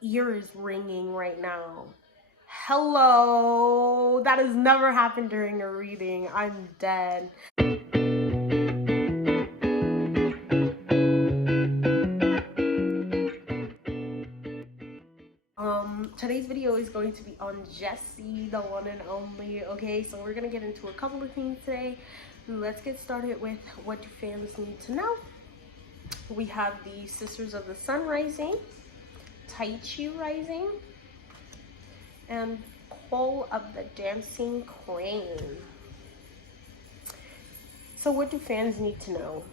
ear is ringing right now. Hello, that has never happened during a reading. I'm dead. Today's video is going to be on Jessi, the one and only. Okay, so we're gonna get into a couple of things today. Let's get started with what do fans need to know. We have the Sisters of the Sun rising, Tai Chi rising, and Call of the Dancing Crane. So what do fans need to know?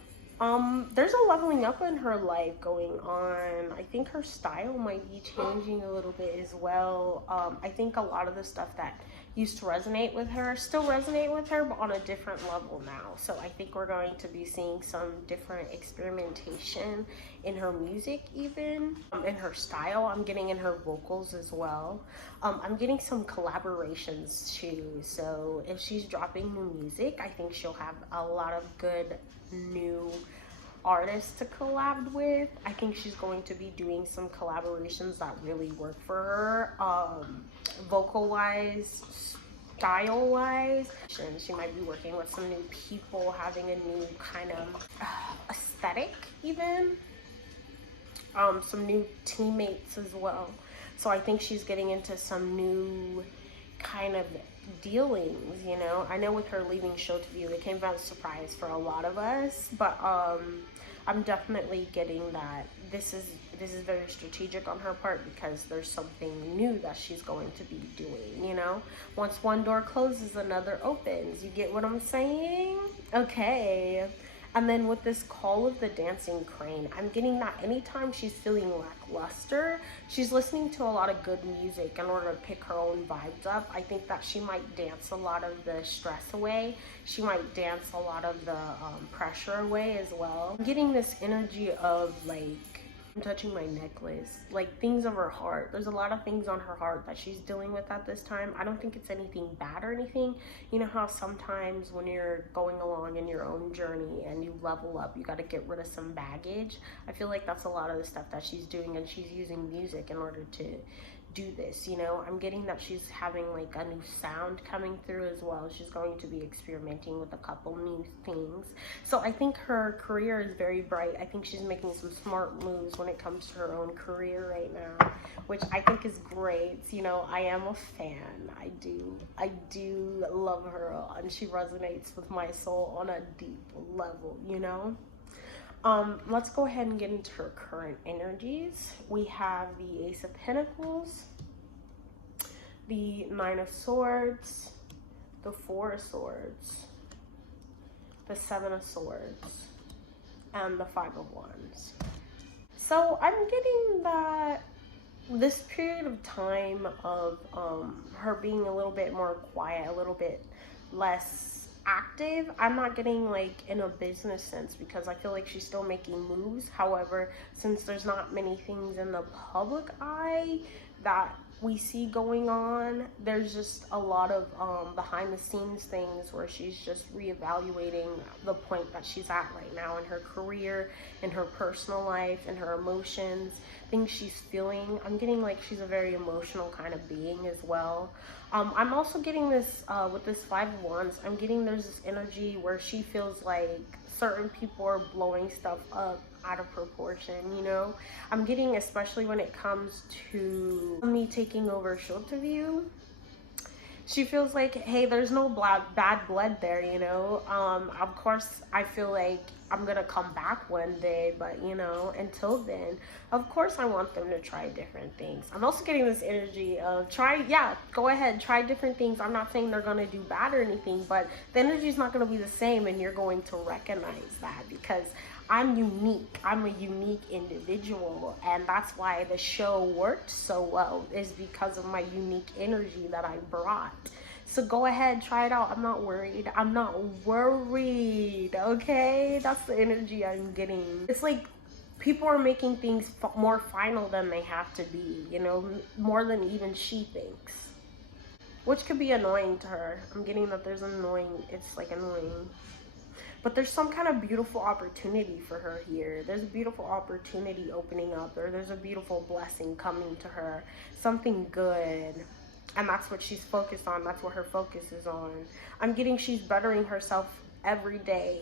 There's a leveling up in her life going on. I think her style might be changing a little bit as well. I think a lot of the stuff that used to resonate with her still resonate with her, but on a different level now. So I think we're going to be seeing some different experimentation in her music, even in her style. I'm getting in her vocals as well. I'm getting some collaborations too. So if she's dropping new music, I think she'll have a lot of good new artists to collab with. I think she's going to be doing some collaborations that really work for her, vocal wise, style wise. And she might be working with some new people, having a new kind of aesthetic even. Some new teammates as well. So I think she's getting into some new kind of dealings, you know. I know with her leaving Show to View, it came as a surprise for a lot of us, but I'm definitely getting that this is very strategic on her part, because there's something new that she's going to be doing, you know. Once one door closes, another opens. You get what I'm saying? Okay. And then with this Call of the Dancing Crane, I'm getting that anytime she's feeling lackluster, she's listening to a lot of good music in order to pick her own vibes up. I think that she might dance a lot of the stress away. She might dance a lot of the pressure away as well. I'm getting this energy of like, I'm touching my necklace, like things of her heart. There's a lot of things on her heart that she's dealing with at this time. I don't think it's anything bad or anything. You know how sometimes when you're going along in your own journey and you level up, you got to get rid of some baggage. I feel like that's a lot of the stuff that she's doing, and she's using music in order to do this, you know. I'm getting that she's having like a new sound coming through as well. She's going to be experimenting with a couple new things. So I think her career is very bright. I think she's making some smart moves when it comes to her own career right now, which I think is great. You know, I am a fan. I do love her, and she resonates with my soul on a deep level, you know. Let's go ahead and get into her current energies. We have the Ace of Pentacles, the Nine of Swords, the Four of Swords, the Seven of Swords, and the Five of Wands. So I'm getting that this period of time of her being a little bit more quiet, a little bit less active. I'm not getting like in a business sense, because I feel like she's still making moves. However, since there's not many things in the public eye that we see going on, there's just a lot of behind the scenes things where she's just reevaluating the point that she's at right now in her career, in her personal life, in her emotions, things she's feeling. I'm getting like she's a very emotional kind of being as well. I'm also getting this with this Five of Wands. I'm getting there's this energy where she feels like certain people are blowing stuff up out of proportion, you know. I'm getting, especially when it comes to me taking over Show to View, she feels like, hey, there's no bad blood there, you know. Of course, I feel like I'm gonna come back one day, but you know, until then, of course I want them to try different things. I'm also getting this energy of go ahead, try different things. I'm not saying they're gonna do bad or anything, but the energy is not gonna be the same, and you're going to recognize that, because I'm unique. I'm a unique individual, and that's why the show worked so well, is because of my unique energy that I brought. So go ahead, try it out. I'm not worried. I'm not worried, okay? That's the energy I'm getting. It's like people are making things more final than they have to be, you know, more than even she thinks, which could be annoying to her. I'm getting that there's annoying, it's like annoying. But there's some kind of beautiful opportunity for her here. There's a beautiful opportunity opening up, or there's a beautiful blessing coming to her. Something good. And that's what she's focused on. That's what her focus is on. I'm getting she's bettering herself every day,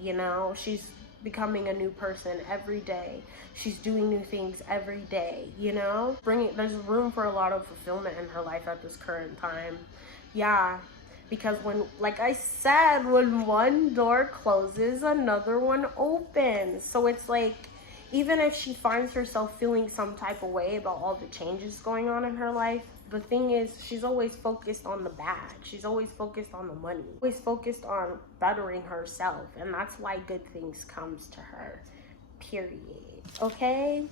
you know? She's becoming a new person every day. She's doing new things every day, you know? There's room for a lot of fulfillment in her life at this current time. Yeah, because when, like I said, when one door closes, another one opens. So it's like, even if she finds herself feeling some type of way about all the changes going on in her life, the thing is, she's always focused on the bag. She's always focused on the money, always focused on bettering herself. And that's why good things comes to her, period. Okay?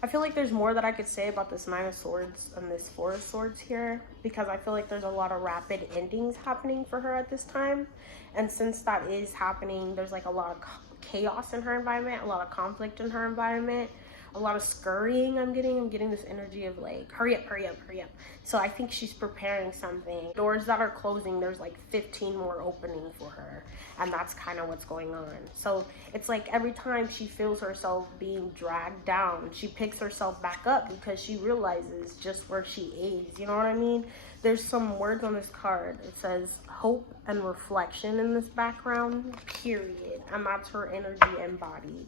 I feel like there's more that I could say about this Nine of Swords and this Four of Swords here, because I feel like there's a lot of rapid endings happening for her at this time. And since that is happening, there's like a lot of chaos in her environment, a lot of conflict in her environment, a lot of scurrying. I'm getting this energy of like, hurry up, hurry up, hurry up. So I think she's preparing something. Doors that are closing, there's like 15 more opening for her. And that's kind of what's going on. So it's like every time she feels herself being dragged down, she picks herself back up because she realizes just where she is. You know what I mean? There's some words on this card. It says hope and reflection in this background, period. And that's her energy embodied.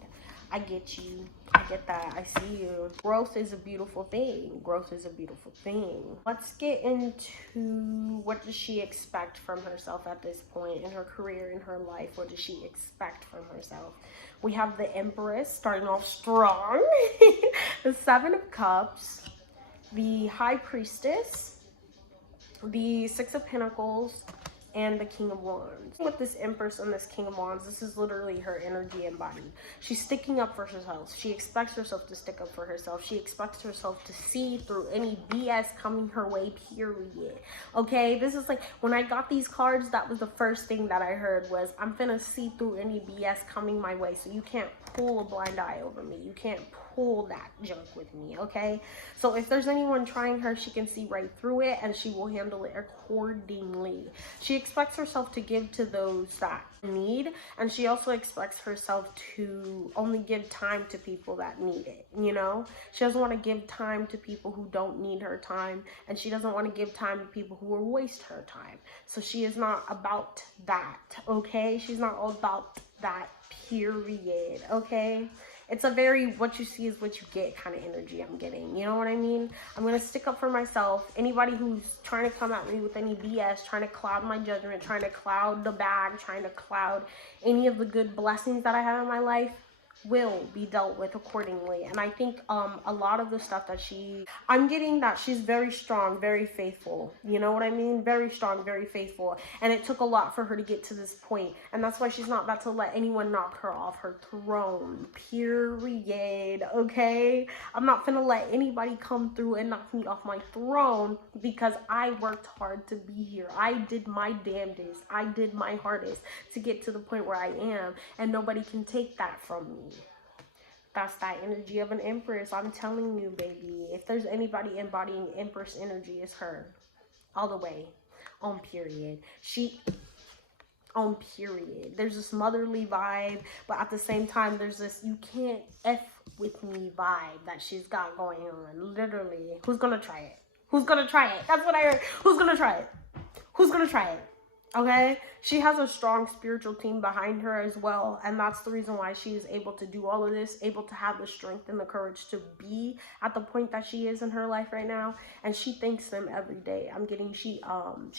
I get you. I get that. I see you. Growth is a beautiful thing. Growth is a beautiful thing. Let's get into what does she expect from herself at this point in her career, in her life. What does she expect from herself? We have the Empress starting off strong. The Seven of Cups. The High Priestess. The Six of Pentacles. And the King of Wands. With this Empress and this King of Wands, this is literally her energy embodied. She's sticking up for herself. She expects herself to stick up for herself. She expects herself to see through any BS coming her way, period. Okay, this is like, when I got these cards, that was the first thing that I heard was, I'm finna see through any BS coming my way, so you can't pull a blind eye over me. You can't pull that junk with me, okay? So if there's anyone trying her, she can see right through it, and she will handle it accordingly. She expects herself to give to those that need, and she also expects herself to only give time to people that need it, you know? She doesn't want to give time to people who don't need her time, and she doesn't want to give time to people who will waste her time. So she is not about that, okay? She's not all about that, period, okay? It's a very what you see is what you get kind of energy I'm getting. You know what I mean? I'm going to stick up for myself. Anybody who's trying to come at me with any BS, trying to cloud my judgment, trying to cloud the bag, trying to cloud any of the good blessings that I have in my life, will be dealt with accordingly. And I think a lot of the stuff that I'm getting that she's very strong, very faithful, you know what I mean? Very strong, very faithful, and it took a lot for her to get to this point, and that's why she's not about to let anyone knock her off her throne, period. Okay, I'm not gonna let anybody come through and knock me off my throne because I worked hard to be here. I did my damnedest. I did my hardest to get to the point where I am, and nobody can take that from me. That's that energy of an Empress. I'm telling you, baby. If there's anybody embodying Empress energy, it's her. All the way. On period. On period. There's this motherly vibe, but at the same time, there's this you can't F with me vibe that she's got going on. Literally. Who's gonna try it? Who's gonna try it? That's what I heard. Who's gonna try it? Who's gonna try it? Okay, she has a strong spiritual team behind her as well, and that's the reason why she is able to do all of this, able to have the strength and the courage to be at the point that she is in her life right now. And she thanks them every day. I'm getting she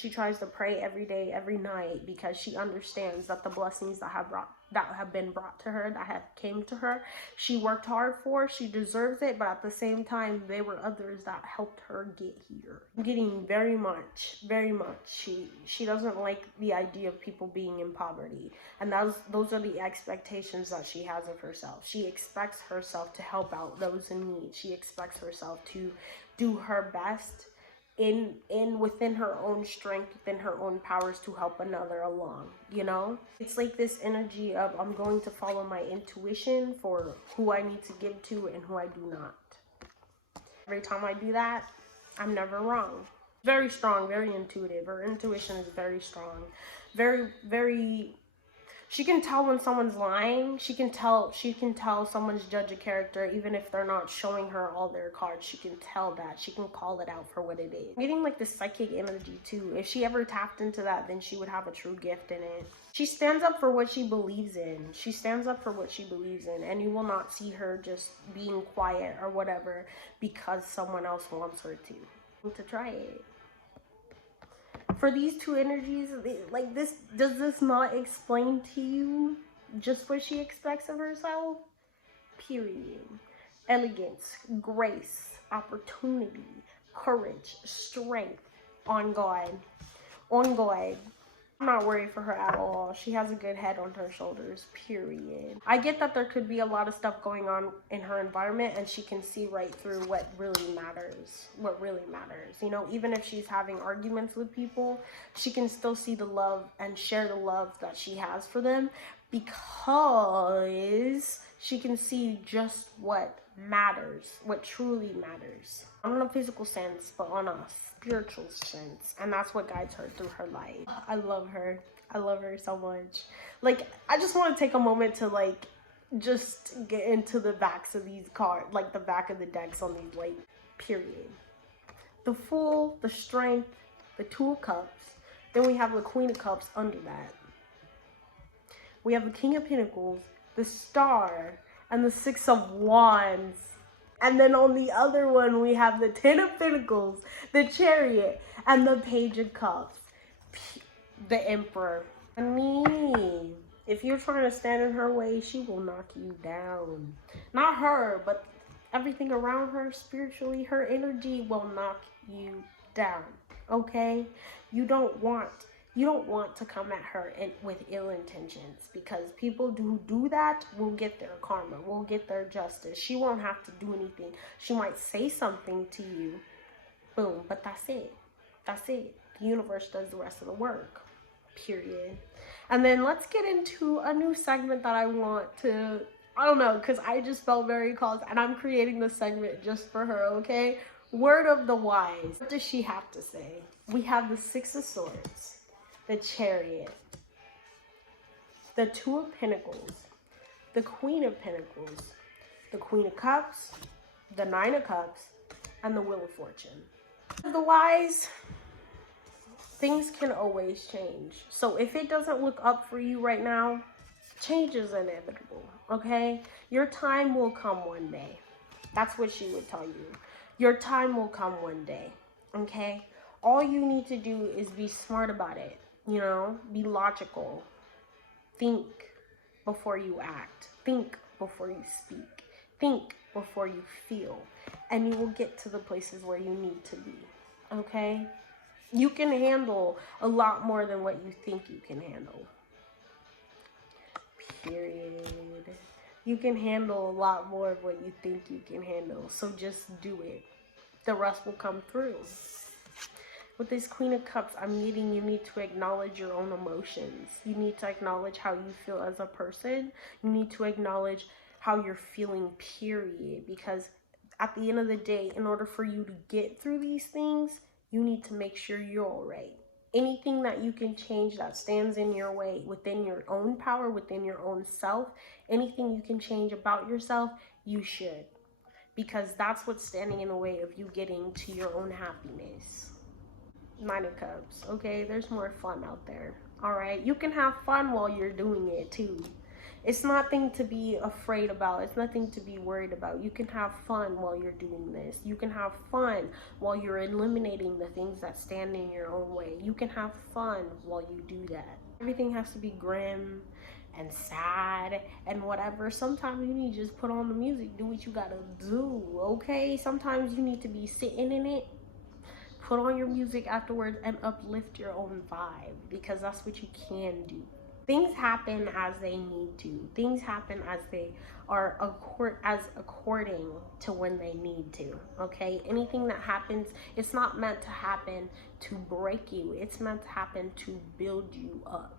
tries to pray every day, every night, because she understands that the blessings that have been brought to her, that have came to her, she worked hard for, she deserves it, but at the same time, there were others that helped her get here. I'm getting very much, she doesn't like the idea of people being in poverty, and those are the expectations that she has of herself. She expects herself to help out those in need. She expects herself to do her best within her own strength, within her own powers, to help another along, you know? It's like this energy of I'm going to follow my intuition for who I need to give to and who I do not. Every time I do that, I'm never wrong. Very strong, very intuitive. Her intuition is very strong. Very, very She can tell when someone's lying. She can tell someone's judge a character even if they're not showing her all their cards. She can tell that. She can call it out for what it is. I'm getting like this psychic energy too. If she ever tapped into that, then she would have a true gift in it. She stands up for what she believes in. She stands up for what she believes in, and you will not see her just being quiet or whatever because someone else wants her to try it. For these two energies, like this, does this not explain to you just what she expects of herself? Period. Elegance, grace, opportunity, courage, strength, on God. On God. I'm not worried for her at all. She has a good head on her shoulders, period. I get that there could be a lot of stuff going on in her environment, and she can see right through what really matters. What really matters. You know, even if she's having arguments with people, she can still see the love and share the love that she has for them, because she can see just what matters, what truly matters. Not on a physical sense, but on a spiritual sense. And that's what guides her through her life. I love her. I love her so much. Like, I just want to take a moment to, like, just get into the backs of these cards, like the back of the decks on these, like, period. The Fool, the Strength, the Two of Cups. Then we have the Queen of Cups under that. We have the King of Pentacles, the Star, and the Six of Wands. And then on the other one, we have the Ten of Pentacles, the Chariot, and the Page of Cups, the Emperor. I mean, if you're trying to stand in her way, she will knock you down. Not her, but everything around her spiritually, her energy will knock you down, okay? You don't want to come at her with ill intentions, because people who do that will get their karma, will get their justice. She won't have to do anything. She might say something to you, boom, but that's it. That's it. The universe does the rest of the work, period. And then let's get into a new segment that I want to, I don't know, because I just felt very called, and I'm creating this segment just for her, okay? Word of the wise. What does she have to say? We have the Six of Swords, the Chariot, the Two of Pentacles, the Queen of Pentacles, the Queen of Cups, the Nine of Cups, and the Wheel of Fortune. The wise, things can always change. So if it doesn't look up for you right now, change is inevitable, okay? Your time will come one day. That's what she would tell you. Your time will come one day, okay? All you need to do is be smart about it. You know, be logical. Think before you act. Think before you speak. Think before you feel. And you will get to the places where you need to be. Okay? You can handle a lot more than what you think you can handle. Period. You can handle a lot more of what you think you can handle. So just do it. The rest will come through. With this Queen of Cups, you need to acknowledge your own emotions. You need to acknowledge how you feel as a person. You need to acknowledge how you're feeling, period. Because at the end of the day, in order for you to get through these things, you need to make sure you're all right. Anything that you can change that stands in your way, within your own power, within your own self, anything you can change about yourself, you should. Because that's what's standing in the way of you getting to your own happiness. Nine of Cups, okay? There's more fun out there, all right? You can have fun while you're doing it too. It's nothing to be afraid about. It's nothing to be worried about. You can have fun while you're doing this. You can have fun while you're eliminating the things that stand in your own way. You can have fun while you do that. Everything has to be grim and sad and whatever. Sometimes you need to just put on the music, do what you gotta do, okay? Sometimes you need to be sitting in it, put on your music afterwards, and uplift your own vibe, because that's what you can do. Things happen as they need to. Things happen as they are according to when they need to, okay? Anything that happens, it's not meant to happen to break you. It's meant to happen to build you up.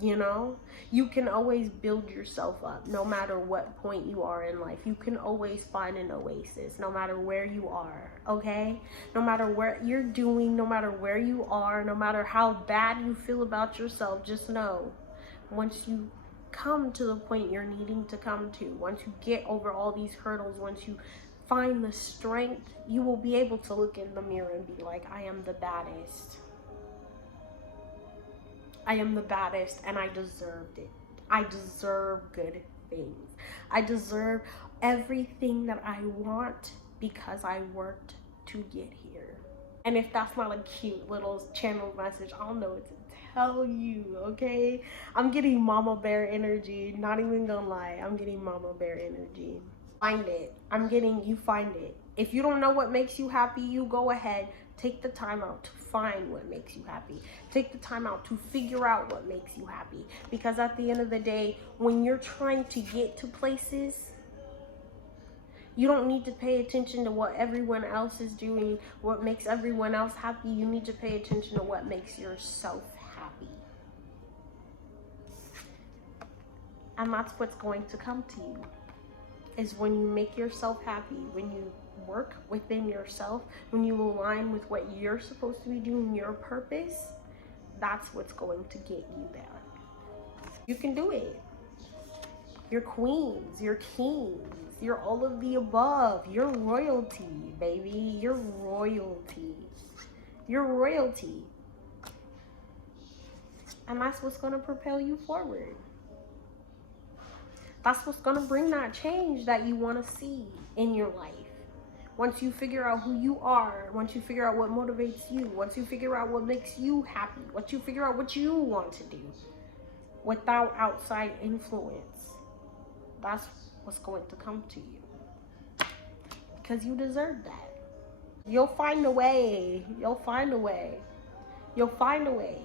You know, you can always build yourself up no matter what point you are in life. You can always find an oasis no matter where you are, okay? No matter what you're doing, no matter where you are, no matter how bad you feel about yourself, just know once you come to the point you're needing to come to, once you get over all these hurdles, once you find the strength, you will be able to look in the mirror and be like, I am the baddest. I am the baddest, and I deserved it. I deserve good things. I deserve everything that I want because I worked to get here. And if that's not a cute little channel message, I don't know what to tell you, okay? I'm getting mama bear energy. Not even gonna lie, I'm getting mama bear energy. Find it. I'm getting you find it. If you don't know what makes you happy, you go ahead. Take the time out to find what makes you happy. Take the time out to figure out what makes you happy. Because at the end of the day, when you're trying to get to places, you don't need to pay attention to what everyone else is doing, what makes everyone else happy. You need to pay attention to what makes yourself happy. And that's what's going to come to you, is when you make yourself happy, when you work within yourself, when you align with what you're supposed to be doing, your purpose, that's what's going to get you there. You can do it. You're queens, you're kings, you're all of the above. You're royalty, baby. You're royalty. You're royalty. And that's what's going to propel you forward. That's what's going to bring that change that you want to see in your life. Once you figure out who you are, once you figure out what motivates you, once you figure out what makes you happy, once you figure out what you want to do without outside influence, that's what's going to come to you. Because you deserve that. You'll find a way. You'll find a way. You'll find a way.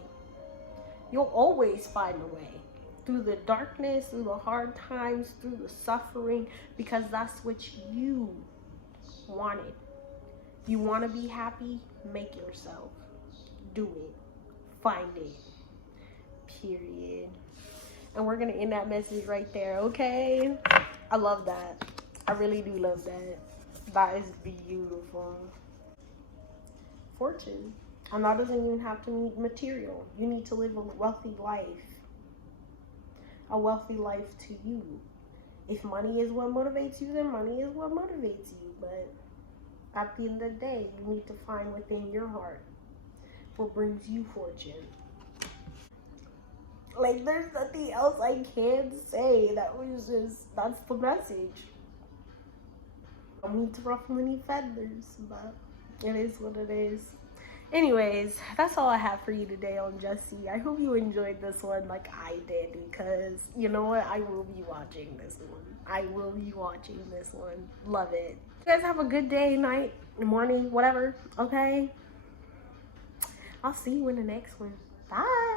You'll always find a way. Through the darkness, through the hard times, through the suffering, because that's what you wanted. You want to be happy? Make yourself. Do it. Find it. Period. And we're going to end that message right there, okay? I love that. I really do love that. That is beautiful. Fortune. And that doesn't even have to be material. You need to live a wealthy life. A wealthy life to you. If money is what motivates you, then money is what motivates you. But at the end of the day, you need to find within your heart what brings you fortune. Like, there's nothing else I can say. That's the message. I don't need to ruffle any feathers, but it is what it is. Anyways, that's all I have for you today on Jessi. I hope you enjoyed this one like I did, because you know what? I will be watching this one. I will be watching this one. Love it. You guys have a good day, night, morning, whatever, okay? I'll see you in the next one. Bye.